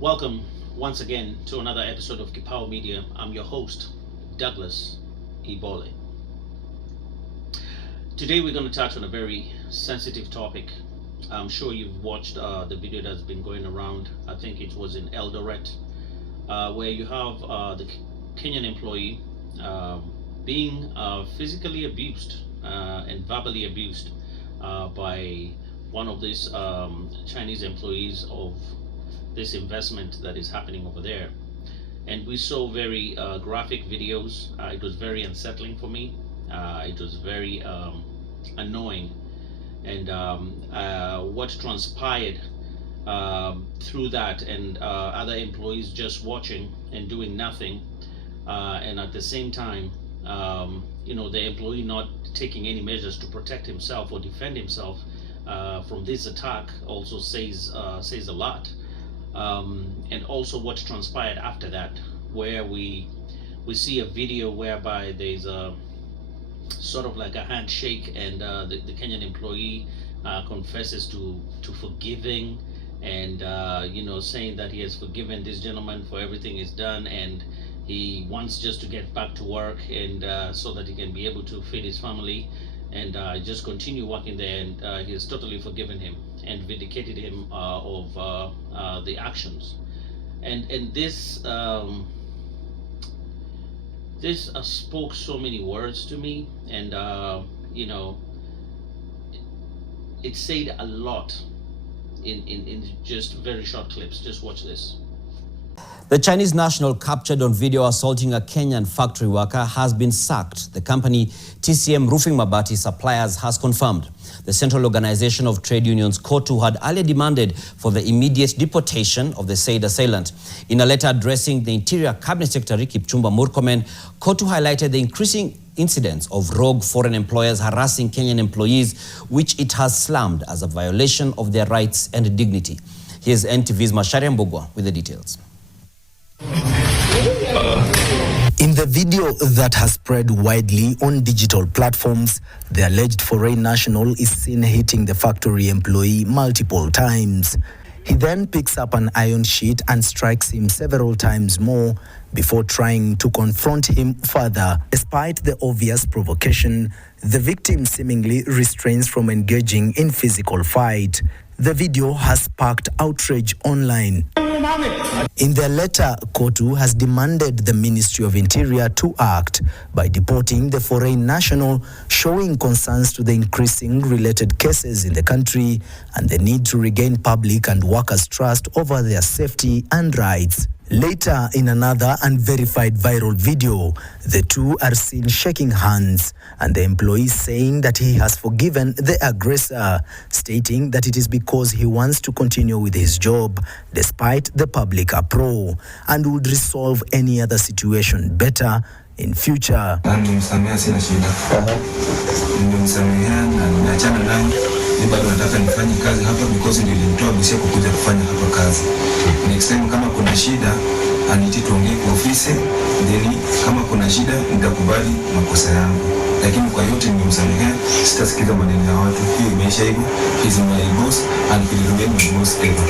Welcome once again to another episode of Kipower Media. I'm your host, Douglas Ibole. Today we're going to touch on a very sensitive topic. I'm sure you've watched the video that's been going around. I think it was in Eldoret, where you have the Kenyan employee being physically abused and verbally abused by one of these Chinese employees of this investment that is happening over there. And we saw very graphic videos. It was very unsettling for me. It was very annoying. And what transpired through that, and other employees just watching and doing nothing, and at the same time, the employee not taking any measures to protect himself or defend himself from this attack also says a lot. And also what transpired after that, where we see a video whereby there's a sort of like a handshake, and the Kenyan employee confesses to forgiving, and saying that he has forgiven this gentleman for everything he's done, and he wants just to get back to work, and so that he can be able to feed his family and just continue working there, and he has totally forgiven him and vindicated him of the actions. And this spoke so many words to me, and it said a lot in just very short clips. Just watch this. The Chinese national captured on video assaulting a Kenyan factory worker has been sacked, the company TCM Roofing Mabati Suppliers has confirmed. The Central Organization of Trade Unions, KOTU, had earlier demanded for the immediate deportation of the said assailant. In a letter addressing the Interior Cabinet Secretary Kipchumba Murkomen, KOTU highlighted the increasing incidents of rogue foreign employers harassing Kenyan employees, which it has slammed as a violation of their rights and dignity. Here's NTV's Macharia Mbogwa with the details. In the video that has spread widely on digital platforms, the alleged foreign national is seen hitting the factory employee multiple times. He then picks up an iron sheet and strikes him several times more before trying to confront him further. Despite the obvious provocation, the victim seemingly restrains from engaging in physical fight. The video has sparked outrage online. In their letter, KOTU has demanded the Ministry of Interior to act by deporting the foreign national, showing concerns to the increasing related cases in the country and the need to regain public and workers' trust over their safety and rights. Later, in another unverified viral video, the two are seen shaking hands, and the employee saying that he has forgiven the aggressor, stating that it is because he wants to continue with his job despite the public uproar, and would resolve any other situation better in future. Bado nataka nifanye kazi hapa because nilimtoa bisia kukuja kufanya hapa kazi. Next time kama kuna shida aniti tuongee kwa ofisi, then kama kuna shida nitakubali makosa yangu. Lakini kwa yote nimemsamehea, sitasikiza maneno ya watu. Hiyo imeisha hivyo. He's my boss and he will remain my boss ever.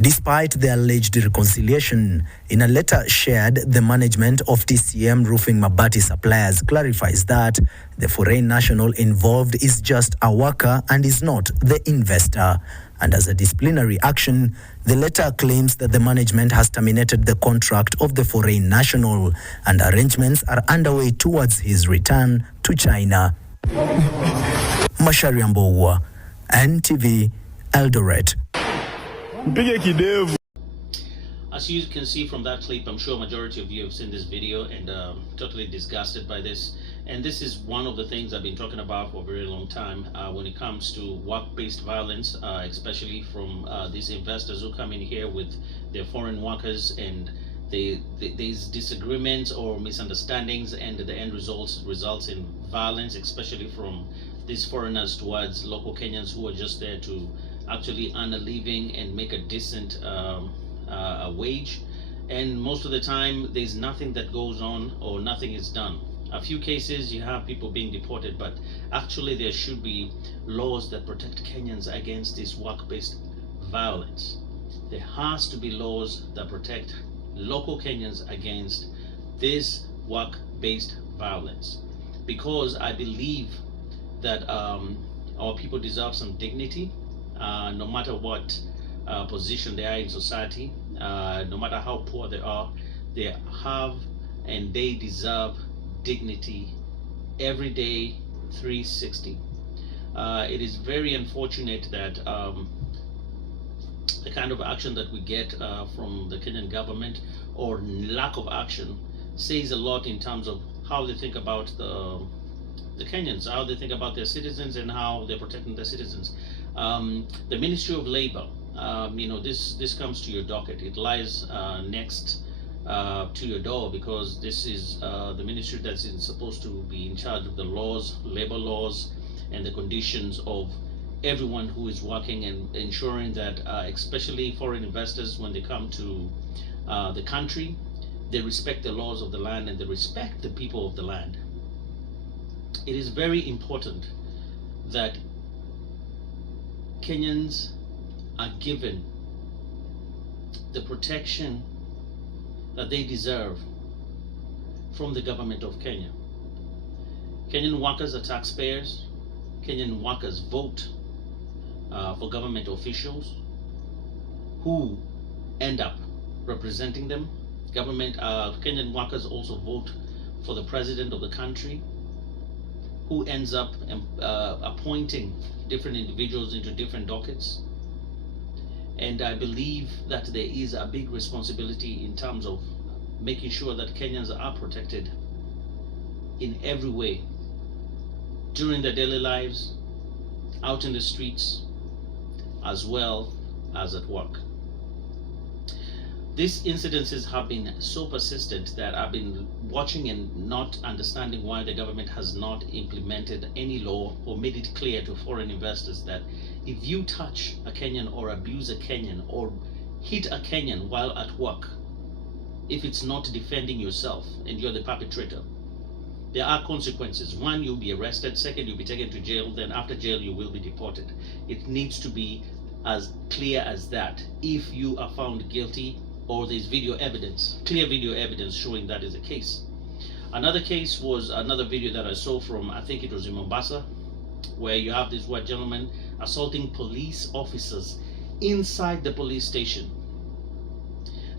Despite the alleged reconciliation, in a letter shared, the management of TCM Roofing Mabati Suppliers clarifies that the foreign national involved is just a worker and is not the investor. And as a disciplinary action, the letter claims that the management has terminated the contract of the foreign national and arrangements are underway towards his return to China. Macharia Mbogwa, NTV, Eldoret. As you can see from that clip, I'm sure a majority of you have seen this video and totally disgusted by this. And this is one of the things I've been talking about for a very long time when it comes to work-based violence, especially from these investors who come in here with their foreign workers, and there's disagreements or misunderstandings, and the end results in violence, especially from these foreigners towards local Kenyans who are just there to actually earn a living and make a decent wage. And most of the time there's nothing that goes on or nothing is done. A few cases you have people being deported, but actually there should be laws that protect Kenyans against this work-based violence. there has to be laws that protect local Kenyans against this work-based violence, because I believe that our people deserve some dignity, no matter what position they are in society, no matter how poor they are. They have and they deserve dignity every day, 360. It is very unfortunate that the kind of action that we get from the Kenyan government, or lack of action, says a lot in terms of how they think about the Kenyans, how they think about their citizens, and how they're protecting their citizens. The Ministry of Labor, this comes to your docket. It lies next to your door, because this is the ministry that's supposed to be in charge of the laws, labor laws, and the conditions of everyone who is working, and ensuring that especially foreign investors, when they come to the country, they respect the laws of the land and they respect the people of the land. It is very important that Kenyans are given the protection that they deserve from the government of Kenya. Kenyan workers are taxpayers. Kenyan workers vote for government officials who end up representing them. Kenyan workers also vote for the president of the country, who ends up appointing different individuals into different dockets. And I believe that there is a big responsibility in terms of making sure that Kenyans are protected in every way, during their daily lives, out in the streets, as well as at work. These incidences have been so persistent that I've been watching and not understanding why the government has not implemented any law or made it clear to foreign investors that if you touch a Kenyan or abuse a Kenyan or hit a Kenyan while at work, if it's not defending yourself and you're the perpetrator, there are consequences. One, you'll be arrested. Second, you'll be taken to jail. Then after jail, you will be deported. It needs to be as clear as that. If you are found guilty, or there's video evidence, clear video evidence showing that is the case. Another case was another video that I saw from, I think it was in Mombasa, where you have this white gentleman assaulting police officers inside the police station.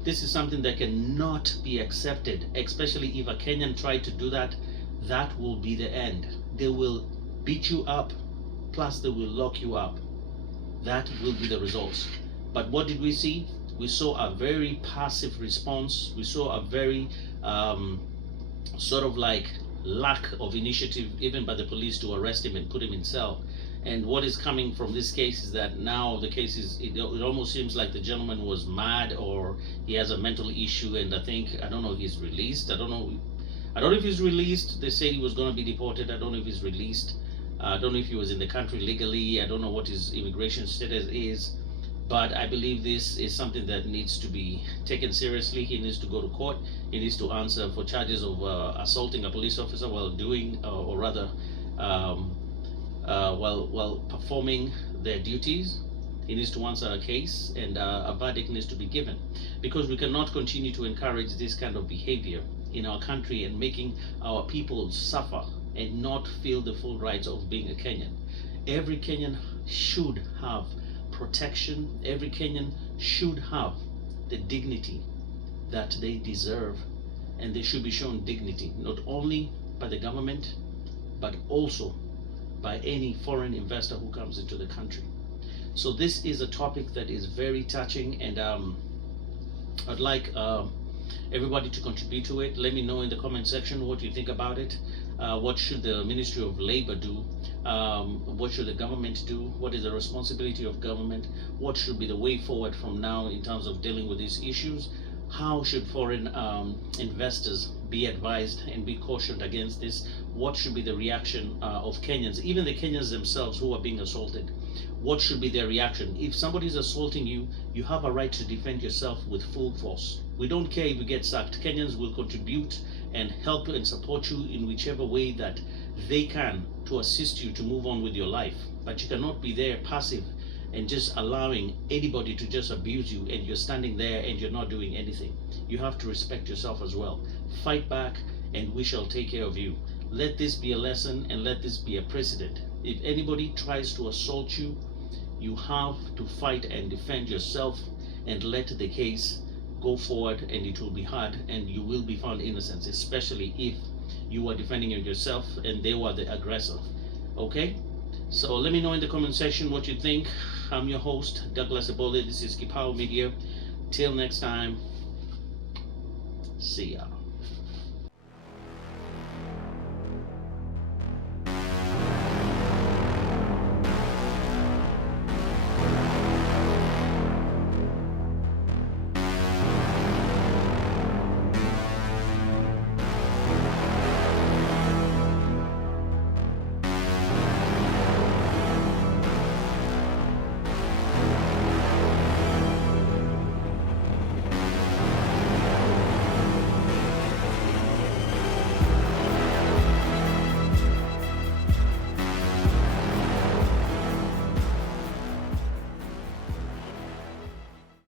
This is something that cannot be accepted, especially if a Kenyan tried to do that. That will be the end. They will beat you up, plus they will lock you up. That will be the results. But what did we see? We saw a very passive response. We saw a very sort of like lack of initiative even by the police to arrest him and put him in cell. And what is coming from this case is that now the case is, it almost seems like the gentleman was mad, or he has a mental issue, and I don't know if he's released. I don't know if he's released. They said he was going to be deported. I don't know if he's released. I don't know if he was in the country legally. I don't know what his immigration status is. But I believe this is something that needs to be taken seriously. He needs to go to court. He needs to answer for charges of assaulting a police officer while doing, or rather, while performing their duties. He needs to answer a case, and a verdict needs to be given, because we cannot continue to encourage this kind of behavior in our country and making our people suffer and not feel the full rights of being a Kenyan. Every Kenyan should have protection. Every Kenyan should have the dignity that they deserve, and they should be shown dignity not only by the government but also by any foreign investor who comes into the country. So this is a topic that is very touching, and I'd like everybody to contribute to it. Let me know in the comment section what you think about it. What should the Ministry of Labor do? What should the government do? What is the responsibility of government? What should be the way forward from now in terms of dealing with these issues? How should foreign investors be advised and be cautioned against this? What should be the reaction of Kenyans, even the Kenyans themselves who are being assaulted? What should be their reaction? If somebody is assaulting you, you have a right to defend yourself with full force. We don't care if you get sacked. Kenyans will contribute and help and support you in whichever way that they can to assist you to move on with your life. But you cannot be there passive and just allowing anybody to just abuse you, and you're standing there and you're not doing anything. You have to respect yourself as well. Fight back and we shall take care of you. Let this be a lesson and let this be a precedent. If anybody tries to assault you, you have to fight and defend yourself and let the case go forward, and it will be hard and you will be found innocent, especially if you are defending yourself and they were the aggressor. Okay? So let me know in the comment section what you think. I'm your host, Douglas Ebole. This is Kipao Media. Till next time, see ya.